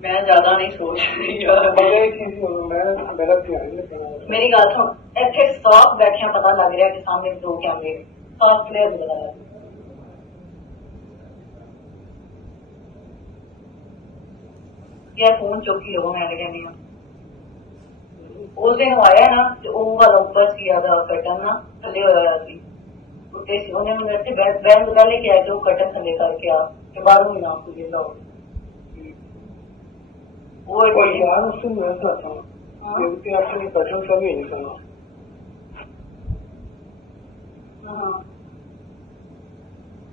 मैं ज्यादा नहीं सोच रही मेरी गल सुन इतने साफ बैठिया पता लग रहा कि सामने दो कैमरे साफ क्लियर पता लग रहा यार फोन चुकी हो मैं कहनी उस दिन आया ना तो वो वाला ऊपर सी कटन ना थले होया सी उत्ते सी उन्हें मैंने बैंक पहले क्या है कि वो कटन थले करके आ कि बाहरों ही ना तुझे लो वो यार उससे मैं चाहता हूँ क्योंकि अपनी कटन कभी नहीं करना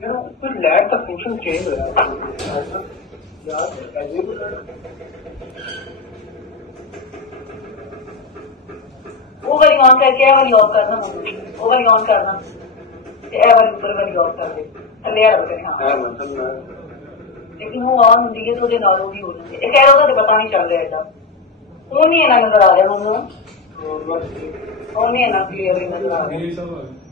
यार कोई लैब का फंक्शन चेंज हो रहा है यार वो वाली ऑन करके ए वाली ऑफ करना वो वाली ऑन करना ए वाली ऊपर वाली ऑफ कर दे थले आ रहा है लेकिन वो ऑन होती है तो भी हो जाती है कह रहा था पता नहीं चल रहा है फोन नहीं है ना नजर आ रहा है फोन नहीं है ना क्लियर नजर आ रहा है